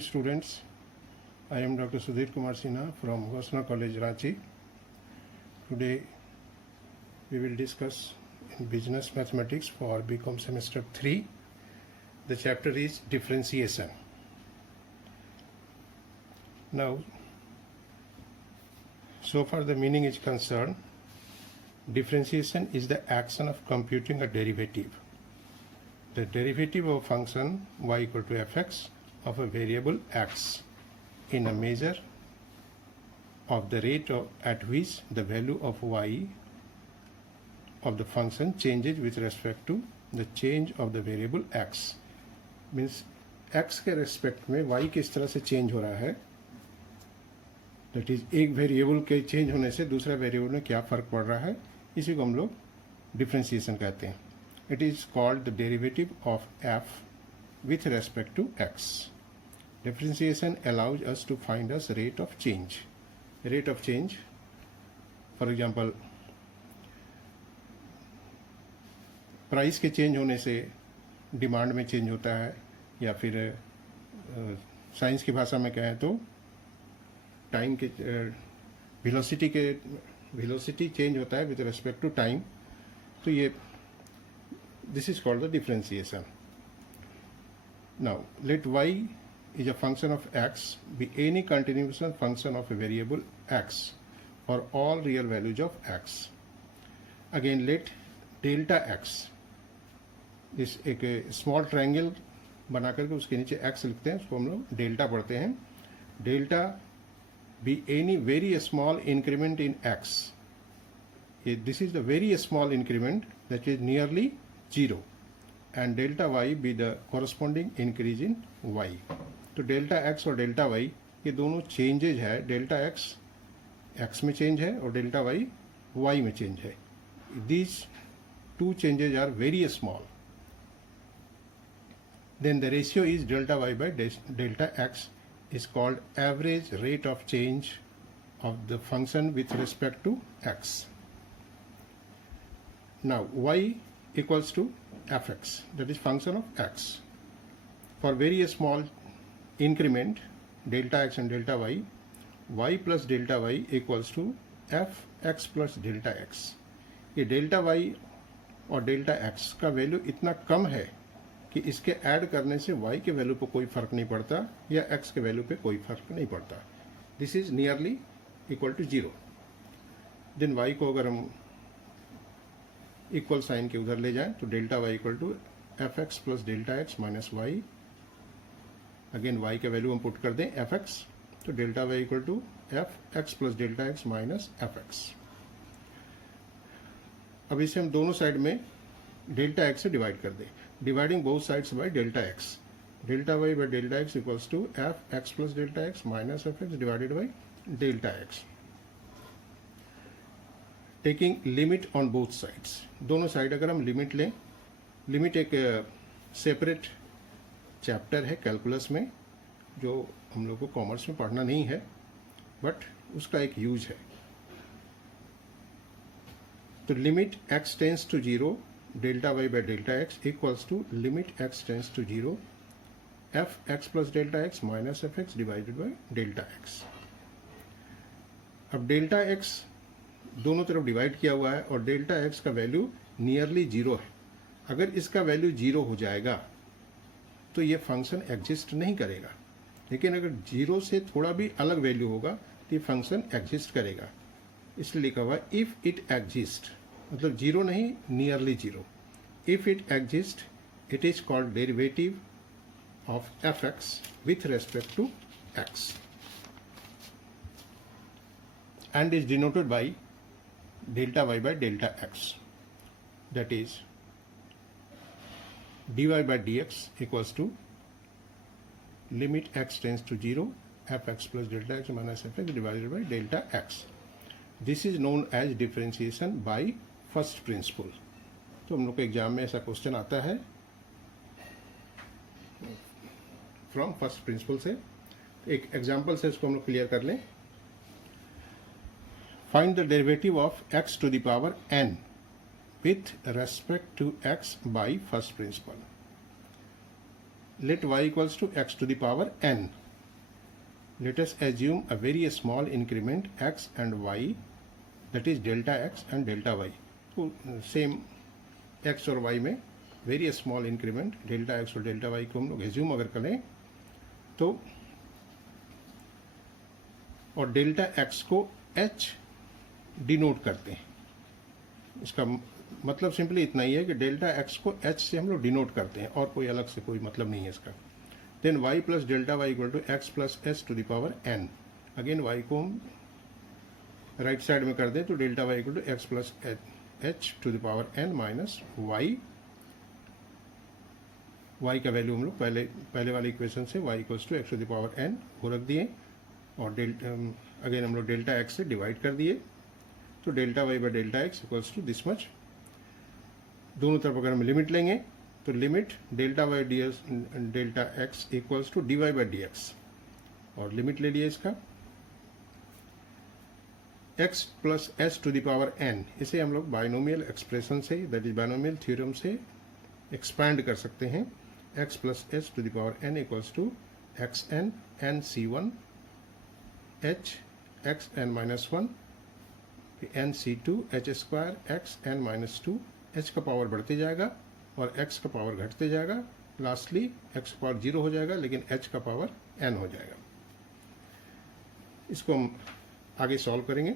morning, students. I am Dr. Sudhir Kumar Sinha from Vasna College, Ranchi. Today, we will discuss in Business Mathematics for BCom Semester 3. The chapter is Differentiation. Now, so far the meaning is concerned, differentiation is the action of computing a derivative. The derivative of function y equal to fx of a variable x in a measure of the rate at which the value of y of the function changes with respect to the change of the variable x. Means x के respect में y किस तरह से change हो रहा है, that is एक variable के चेंज होने से दूसरा वेरिएबल में क्या फ़र्क पड़ रहा है, इसी को हम लोग डिफ्रेंशिएशन कहते हैं. It is called the derivative of f with respect to x. Differentiation allows us to find us rate of change. Rate of change, for example, price के चेंज होने से डिमांड में चेंज होता है, या फिर साइंस की भाषा में कहें तो टाइम के वेलोसिटी चेंज होता है विद रेस्पेक्ट टू टाइम. तो ये this is called the differentiation. Now let y is a function of x be any continuous function of a variable x for all real values of x. Again let delta x, इस एक small triangle बना करके उसके नीचे x लिखते हैं, उसको हम लोग डेल्टा पढ़ते हैं. Delta be any very small increment in x. This is the very small increment that is nearly 0, and delta y be the corresponding increase in y. तो डेल्टा x और डेल्टा y ये दोनों changes है. Delta x x में change है और delta y y में change है. These two changes are very small. Then the ratio is delta y by delta x is called average rate of change of the function with respect to x. Now y equals to fx, that is function of x. For very small increment delta x and delta y, y plus delta y equals to fx plus delta x. ये delta y और delta x का value इतना कम है कि इसके add करने से y के वैल्यू पे कोई फर्क नहीं पड़ता या x के वैल्यू पे कोई फर्क नहीं पड़ता. This is nearly equal to 0. Then y को अगर हम इक्वल साइन के उधर ले जाएं तो delta y equal to f x plus delta x minus y. Again y का वैल्यू हम पुट कर दें fx, तो delta y equal to f x plus delta x minus f x. अब इसे हम दोनों साइड में डेल्टा एक्स से डिवाइड कर दें. Dividing both sides by delta x. Delta y by delta x equals to f x plus delta x minus f x divided by delta x. Taking limit on both sides. दोनों side अगर हम limit लें, limit एक separate chapter है calculus में जो हम लोग को कॉमर्स में पढ़ना नहीं है, बट उसका एक यूज है. तो limit x tends to 0 delta y by delta x equals to limit x tends to 0 f x plus delta x minus f x divided by delta x. अब डेल्टा x दोनों तरफ divide किया हुआ है और delta x का value nearly 0 है. अगर इसका वैल्यू 0 हो जाएगा तो ये फंक्शन एग्जिस्ट नहीं करेगा, लेकिन अगर 0 से थोड़ा भी अलग वैल्यू होगा तो ये फंक्शन एग्जिस्ट करेगा. इसलिए लिखा हुआ इफ इट एग्जिस्ट, मतलब 0 नहीं, nearly 0. If it exist it is called derivative of f x with respect to x and is denoted by delta y by delta x, that is dy by dx equals to limit x tends to 0 fx plus delta x minus fx divided by delta x. This is known as differentiation by first principle. तो हम लोग को exam में ऐसा question आता है from first principle से. एक एग्जाम्पल से इसको हम लोग क्लियर कर लें. Find the derivative of x to the power n with respect to x by first principle. Let y equals to x to the power n. let us assume a very small increment x and y, that is delta x and delta y. तो same x और y में very small increment delta x और delta y को हम लोग assume अगर करें तो, और डेल्टा x को h डिनोट करते हैं। इसका मतलब सिंपली इतना ही है कि डेल्टा x को h से हम लोग डिनोट करते हैं और कोई अलग से कोई मतलब नहीं है इसका। Then y plus delta y equal to x plus h to the power n। Again y को हम राइट साइड में कर दें तो delta y equal to x plus h to the power n minus y का value हम लोग पहले वाले इक्वेशन से y equals to x to the power n को रख दिए और अगेन हम लोग डेल्टा x से डिवाइड कर दिए तो delta y by delta x equals to this much. दोनों तरफ अगर हम लिमिट लेंगे तो limit delta y d s delta x equals to d y by d x, और लिमिट ले लिए इसका x plus h to the power n। इसे हम लोग बाइनोमियल एक्सप्रेशन से, दैट इज बाइनोमियल थ्योरम से एक्सपैंड कर सकते हैं। x plus h to the power n equals to x n n c one h x n minus one n c two h square x n minus two. H का power बढ़ते जाएगा और x का power घटते जाएगा, lastly x का power 0 हो जाएगा लेकिन h का पावर n हो जाएगा। इसको हम आगे सॉल्व करेंगे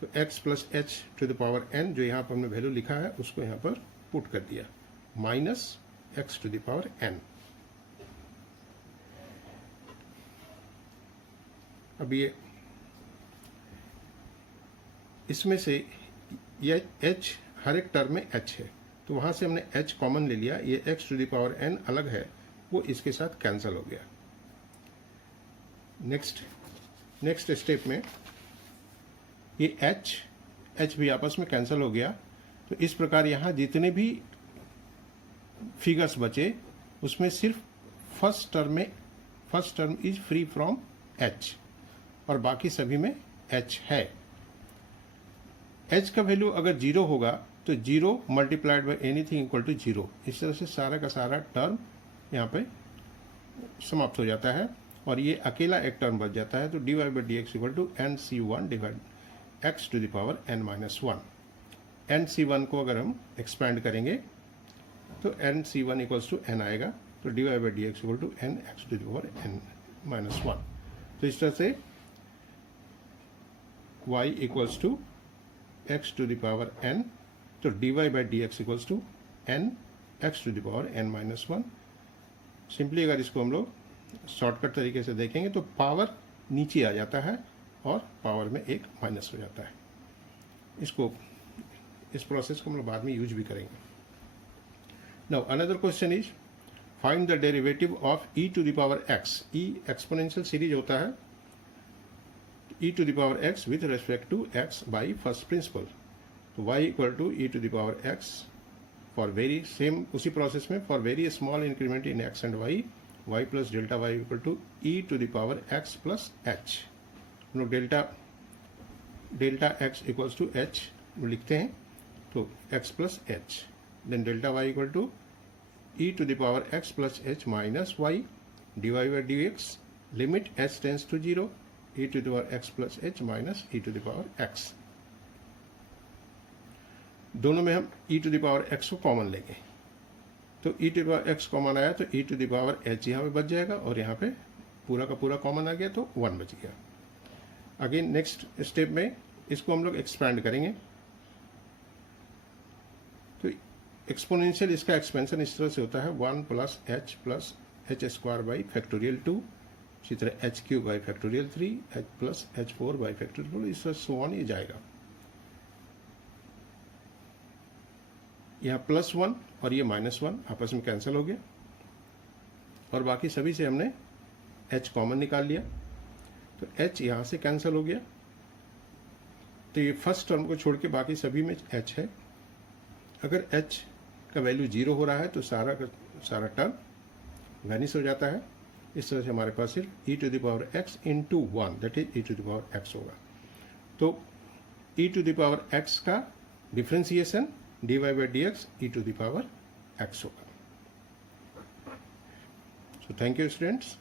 तो x plus h to the power n जो यहाँ पर हमने वैल्यू लिखा है उसको यहाँ पर पुट कर दिया minus x to the power n। अब ये इसमें से ये h हर एक टर्म में h है तो वहां से हमने h कॉमन ले लिया, ये x to the power n अलग है वो इसके साथ कैंसिल हो गया। नेक्स्ट स्टेप में ये h भी आपस में कैंसिल हो गया तो इस प्रकार यहाँ जितने भी फिगर्स बचे उसमें सिर्फ first term is free from h और बाकी सभी में h है। h का वैल्यू अगर 0 होगा तो 0 multiplied by anything equal to 0। इस तरह से सारा का सारा टर्म यहाँ पे समाप्त हो जाता है और ये अकेला एक टर्म बच जाता है तो d y by d x equal to n c one divide x to the power n minus one. N c one को अगर हम एक्सपैंड करेंगे तो n c one equals to n आएगा तो d y by d x equal to n x to the power n minus one. तो इस तरह से y equals to x to the power n तो d y by d x equals to n x to the power n minus one. Simply अगर इसको हम लोग shortcut तरीके से देखेंगे तो पावर नीचे आ जाता है और पावर में एक माइनस हो जाता है। इस प्रोसेस को हम लोग बाद में यूज भी करेंगे। Now another question is find the derivative of e to the power x। e exponential series होता है e to the power x with respect to x by first principle. तो y equal to e to the power x for very same उसी process में for very small increment in x and y plus delta y equal to e to the power x plus h। हम लोग delta x equals to h लिखते हैं तो x plus h, then delta y equal to e to the power x plus h minus y d y by d x limit h tends to 0 e to the power x plus h minus e to the power x। दोनों में हम e to the power x को common लेंगे तो e to the power x common आया तो e to the power h यहाँ पे बच जाएगा और यहाँ पे पूरा का पूरा कॉमन आ गया तो 1 बच गया। अगेन नेक्स्ट स्टेप में इसको हम लोग एक्सपैंड करेंगे तो एक्सपोनेंशियल इसका एक्सपेंशन इस तरह से होता है 1 plus H square by factorial 2, इसी तरह H cube by factorial 3 H plus H 4 by factorial 4, इस तरह सो ऑन ये जाएगा। यहाँ +1 और ये -1 आपस में कैंसिल हो गया और बाकी सभी से हमने h कॉमन निकाल लिया तो h यहाँ से कैंसिल हो गया तो ये फर्स्ट टर्म को छोड़ के बाकी सभी में h है। अगर h का वैल्यू 0 हो रहा है तो सारा का सारा टर्म वैनिश हो जाता है। इस तरह से हमारे पास सिर्फ e to the power x into 1 that is e to the power x होगा। तो e to the power x का differentiation dy by dx e to the power x होगा। So thank you students.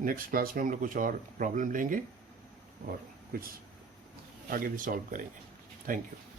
Next class में हम लोग कुछ और problem लेंगे और कुछ आगे भी सॉल्व करेंगे। Thank you.